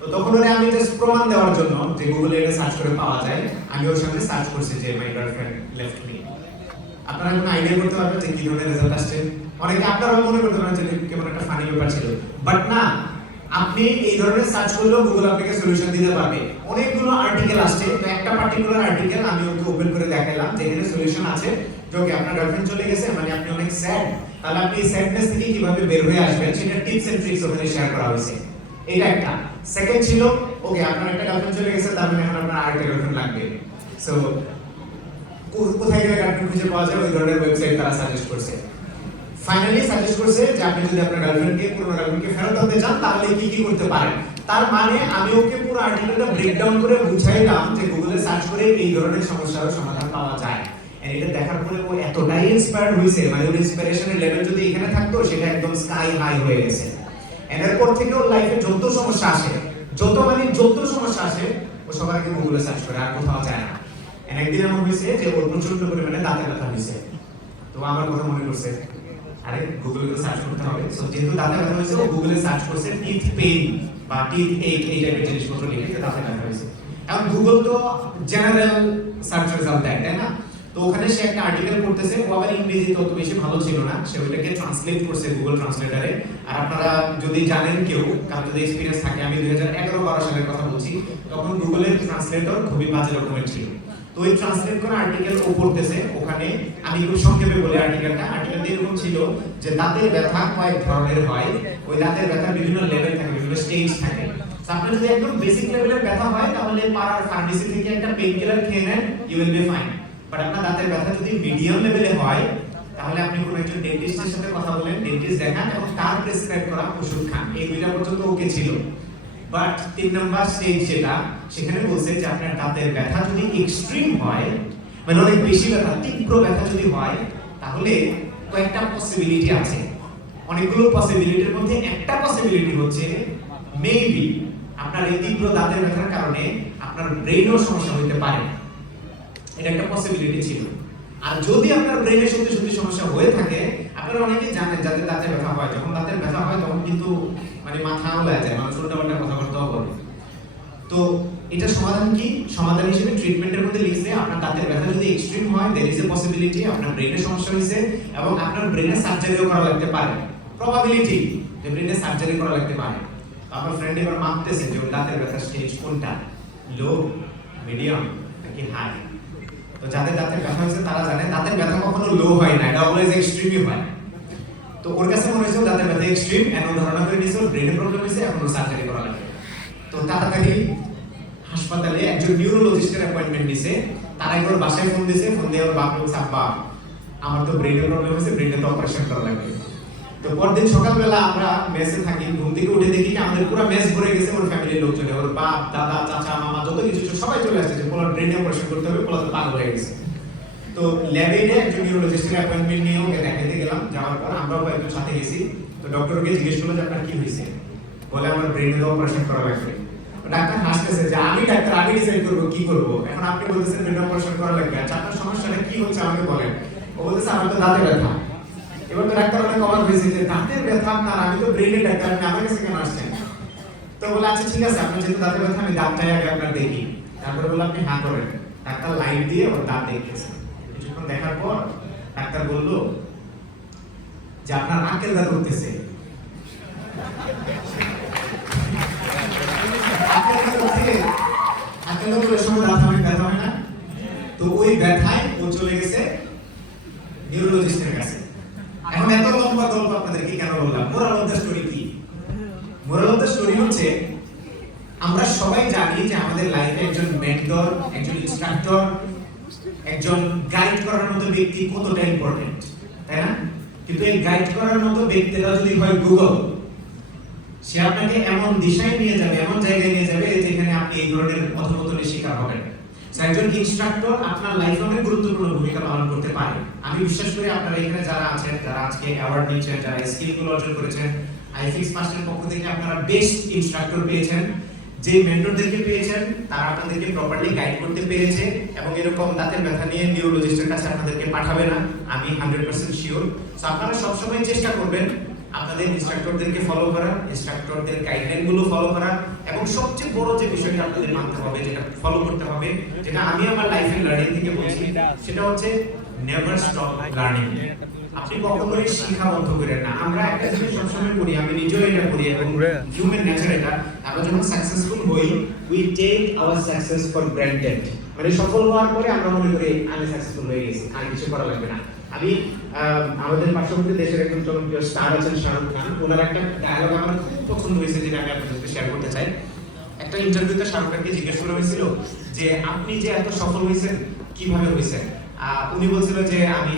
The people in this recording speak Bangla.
তো তখন ওরে আমি জাস্ট প্রমাণ দেওয়ার জন্য যে গুগলে এটা সার্চ করে পাওয়া যায়, আমি ওর সামনে সার্চ করছি যে মাই গার্লফ্রেন্ড লেফট মি। আপনারা কোনো আইডিয়া করতে পারবেন যে কি ধরনের রেজাল্ট আসছে? অনেকে আপনারাও মনে করতে পারেন যে কেমন একটা ফানি ব্যাপার ছিল, বাট না, আপনি এই ধরনের সার্চ করলেও গুগল আপনাকে সলিউশন দিতে পারবে। অনেকগুলো আর্টিকেল আসছে, তো একটা পার্টিকুলার আর্টিকেল আমি ওকে ওপেন করে দেখাইলাম যেখানে সলিউশন আছে যে ওকে আপনার গার্লফ্রেন্ড চলে গেছে, মানে আপনি অনেক স্যাড, তাহলে আপনি এই স্যাডনেস থেকে কিভাবে বের হয়ে আসবেন সেটা টিপস এন্ড ট্রিক্স ওখানে শেয়ার করা হয়েছে। এটা একটা। সেকেন্ড ছিল ওকে আপনার একটা গার্লফ্রেন্ড চলে গেছে, তার মানে এখন আপনার আরেকটা গার্লফ্রেন্ড লাগবে। সো কোথায় গেলে গার্লফ্রেন্ড খুঁজে পাওয়া যায় ওই ধরনের ওয়েবসাইট তারা সাজেস্ট করছে। ফাইনালি সাজেস্ট করছে যে আপনি যদি আপনার গার্লফ্রেন্ডকে পুরনো গার্লফ্রেন্ডকে ফেরত দিতে চান তাহলে কি কি করতে পারেন। তার মানে আমি ওকে পুরো আর্টিকেলটা ব্রেকডাউন করে বুঝাইলাম যে গুগলে সার্চ করে এই ধরনের সমস্যার সমাধান পাওয়া যায়। এন্ড এটা দেখার পরে ও এতটাই ইন্সপায়ার্ড হইছে, মানে ওর ইন্সপিরেশনের লেভেল যদি এখানে থাকতো সেটা একদম স্কাই হাই হয়ে গেছে। এন্ড এরপর থেকে ওর লাইফে যত সমস্যা আসে, যত সমস্যা আসে, ও সবার আগে গুগলে সার্চ করে, আর কোথাও যায় না। এন্ড একদিন এমন হয়েছে যে ওর প্রচন্ড পরিমাণে দাঁতে ব্যথা হয়েছে। তো আমার কথা মনে করছে আরে গুগলে সার্চ করতে হবে। সো যেহেতু দাঁতে ব্যথা হয়েছে ও গুগলে সার্চ করছে টিথ পেইন বা টিথ এক, এই টাইপের জিনিসপত্র লিখে দাঁতে ব্যথা হয়েছে। এখন গুগল তো জেনারেল সার্চ রেজাল্ট দেয়, তাই না? তো ওখানে সে একটা আর্টিকেল পড়তেছে, ও আবার ইংরেজি তত বেশি ভালো ছিল না, সে ওইটাকে ট্রান্সলেট করছে গুগল ট্রান্সলেটরে। আর আপনারা যদি জানেন কেউ, কারণ যদি এক্সপিরিয়েন্স থাকে, আমি 2011-12 সালের কথা বলছি, তখন গুগলের ট্রান্সলেটর খুবই বাজে রকমের ছিল। তো ওই ট্রান্সলেট করা আর্টিকেল ও পড়তেছে, ওখানে আমি একটু সংক্ষেপে বলি আর্টিকেলটা এরকম ছিল যে দাঁতের ব্যথা কয়েক ধরনের হয়, ওই দাঁতের ব্যথার বিভিন্ন লেভেল থাকে, বিভিন্ন স্টেজ থাকে। আপনার যদি একদম বেসিক লেভেলের ব্যথা হয় তাহলে পাড়ার ফার্মেসি থেকে একটা পেইন কিলার খেয়ে নেন, you will be fine. But আপনার দাঁতের ব্যথা যদি মিডিয়াম লেভেলে হয় তাহলে আপনি কোনো একজন ডেন্টিস্টের সাথে কথা বলেন, ডেন্টিস্ট দেখান এবং তার প্রেসক্রাইব করা ওষুধ খান। এই দুইটা পর্যন্ত ওকে ছিল। বাট 3 নাম্বার স্টেজ যেটা, সেখানে বলছে যে আপনার দাঁতের ব্যথা যদি এক্সট্রিম হয়, মানে অনেক বেশি ব্যথা, তীব্র ব্যথা যদি হয়, তাহলে কয়েকটা পসিবিলিটি আছে। অনেকগুলো পসিবিলিটির মধ্যে একটা পসিবিলিটি হচ্ছে মেবি আপনার এই তীব্র দাঁতের ব্যথার কারণে আপনার ব্রেইনেও সমস্যা হতে পারে। এটা একটা পসিবিলিটি ছিল। আর যদি আপনার ব্রেইনে সত্যি সত্যি সমস্যা হয়ে থাকে, আপনারা অনেকেই জানেন যাদের দাঁতে ব্যথা হয়, যখন দাঁতের ব্যথা হয় তখন কিন্তু মানে মাথা উড়ায় যায়, মানুষ উল্টাপাল্টা কথাবার্তাও বলে। তো এটা সমাধান কি? সমাধান হিসেবে ট্রিটমেন্টের মধ্যে লিখছে আপনার দাঁতের ব্যথা যদি এক্সট্রিম হয়, देयर इज এ পসিবিলিটি আপনার ব্রেইনে সমস্যা হইছে এবং আপনার ব্রেইনে সার্জারিও করা লাগতে পারে। প্রবাবিলিটি যে ব্রেইনে সার্জারি করা লাগতে পারে। আমার ফ্রেন্ড এবার মাপতেছে যে দাঁতের ব্যথার স্টেজ কোনটা, লো, মিডিয়াম নাকি হাই। তো যাদের দাঁতের ব্যথা হয়েছে তারা জানে দাঁতের ব্যথা কখনো লো হয় না, এটা অলওয়েজ এক্সট্রিমই হয়। তো ওর কাছে মনে হয়েছে দাঁতের ব্যথা এক্সট্রিম, এখন ধারণা করে নিয়েছে ব্রেনে প্রবলেম হয়েছে, এখন সার্জারি করা লাগবে। তো তাড়াতাড়ি হাসপাতালে একজন নিউরোলজিস্টের অ্যাপয়েন্টমেন্ট দিয়েছে। তারা একবার বাসায় ফোন দিয়েছে, ফোন দিয়ে ওর বাপ বলছে আব্বা আমার তো ব্রেনে প্রবলেম হয়েছে, ব্রেনে তো অপারেশন করা লাগবে। তো পরদিন সকালবেলা আমরা মেসে থাকি, ঘুম থেকে উঠে দেখি আমাদের পুরো মেস ভরে গেছে ওর ফ্যামিলির লোকজন, ওর বাপ, দাদা, চাচা, মামা, যত কিছু সবাই চলে আসছে যে পোলার ব্রেনে অপারেশন করতে হবে, পোলা তো পাগল হয়ে গেছে। তো ল্যাবে একজন নিউরোলজিস্টের অ্যাপয়েন্টমেন্ট নিয়ে ওকে দেখাতে গেলাম। যাওয়ার পর আমরাও কয়েকজন সাথে গেছি। তো ডক্টরকে জিজ্ঞেস করলো যে আপনার কি হয়েছে, বলে আমার ব্রেনে তো অপারেশন করা লাগবে। ডাক্তার হাসতেছে যে আমি ডাক্তার, আমি ডিসাইড করবো কি করবো, এখন আপনি বলতেছেন ব্রেনে অপারেশন করা লাগবে, আচ্ছা আপনার সমস্যাটা কি হচ্ছে আমাকে বলেন। ও বলতেছে আমার তো দাঁতে ব্যথা। এবার তো ডাক্তার অনেক অবাক হয়েছে যে দাঁতের ব্যথা আপনার, আমি তো ব্রেনের ডাক্তার, আপনি আমার কাছে কেন আসছেন? তো বলে আচ্ছা ঠিক আছে, আপনার যেহেতু দাঁতের ব্যথা আমি দাঁতটাই আগে আপনার দেখি। তারপরে বললো আপনি হ্যাঁ করেন। ডাক্তার লাইট দিয়ে ওর দাঁত দেখতেছে। কিছুক্ষণ দেখার পর ডাক্তার বললো যে আপনার আঙ্কেল দাঁত উঠতেছে। তো ওই ব্যথায় ও চলে গেছে নিউরোলজিস্টের কাছে। এখন এত লম্বা গল্প আপনাদেরকে কেন বললাম? মোরাল অফ দ্য স্টোরি কি? মোরাল অফ দ্য স্টোরি হচ্ছে আমরা সবাই জানি যে আমাদের লাইফে একজন মেন্টর, একজন ইনস্ট্রাক্টর, একজন গাইড করার মতো ব্যক্তি কতটা ইম্পর্টেন্ট, তাই না? কিন্তু এই গাইড করার মতো ব্যক্তিরা যদি হয় গুগল, সে আপনাকে এমন দিশায় নিয়ে যাবে, এমন জায়গায় নিয়ে যাবে যেখানে আপনি এই ধরনের অধপতনের শিকার হবেন। একজন ইনস্ট্রাক্টর আপনার লাইফে অনেক গুরুত্বপূর্ণ ভূমিকা পালন করতে পারে। আমি বিশ্বাস করি আপনারা এখানে যারা আছেন, যারা আজকে অ্যাওয়ার্ড নিচ্ছেন, যারা স্কিলগুলো অর্জন করেছেন, আইফিক্স মাস্টারের পক্ষ থেকে আপনারা বেস্ট ইনস্ট্রাক্টর পেয়েছেন। যে মেন্টরদেরকে পেয়েছেন তারা আপনাদেরকে প্রপারলি গাইড করতে পেরেছে এবং এরকম দাঁতের ব্যথা নিয়ে নিউরোলজিস্টের কাছে আপনাদেরকে পাঠাবে না, আমি 100% শিওর। সো আপনারা সবসময় চেষ্টা করবেন আপনাদের ইনস্ট্রাক্টরদেরকে ফলো করা, ইনস্ট্রাক্টরদের গাইডলাইনগুলো ফলো করা, এবং সবচেয়ে বড় যে বিষয়টা আপনাদের মানতে হবে, যেটা ফলো করতে হবে, যেটা আমি আমার লাইফে লার্নিং থেকে বলছি, সেটা হচ্ছে নেভার স্টপ লার্নিং। আপনি কখনোই শিখা বন্ধ করেন না। আমরা একটা জিনিস সবসময় করি, আমি নিজেও এটা করি এবং হিউম্যান নেচার এটা, আমরা যখন সাকসেসফুল হই we take our success for granted. মানে সফল হওয়ার পরে আমরা মনে করি আমি সাকসেসফুল হয়ে গেছি, আর কিছু করা লাগবে না। আমি আমাদের পার্শ্ববর্তী দেশের একজন জনপ্রিয় স্টার আছেন শাহরুখ খান, ওনার একটা ডায়লগ আমার খুব পছন্দ হয়েছে, যেটা আমি আপনাদের সাথে শেয়ার করতে চাই। একটা ইন্টারভিউতে শাহরুখ খানকে জিজ্ঞেস করা হয়েছিল যে আপনি যে এত সফল হয়েছেন কিভাবে হয়েছেন, উনি বলছিল যে আমি